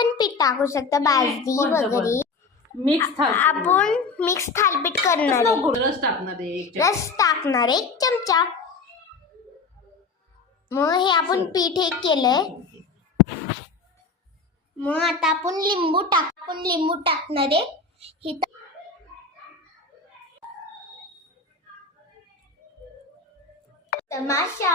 पण पीठ टाकू शकता, बाजरी वगैरे. मिक्स आपण मिक्स थालीपीठ करणार आहे. रस टाकणार आहे, रस टाकणार 1 चमचा. मग हे आपण पीठ हे केलंय. मग आता आपण लिंबू टाकणार आहे. हे तमाशा.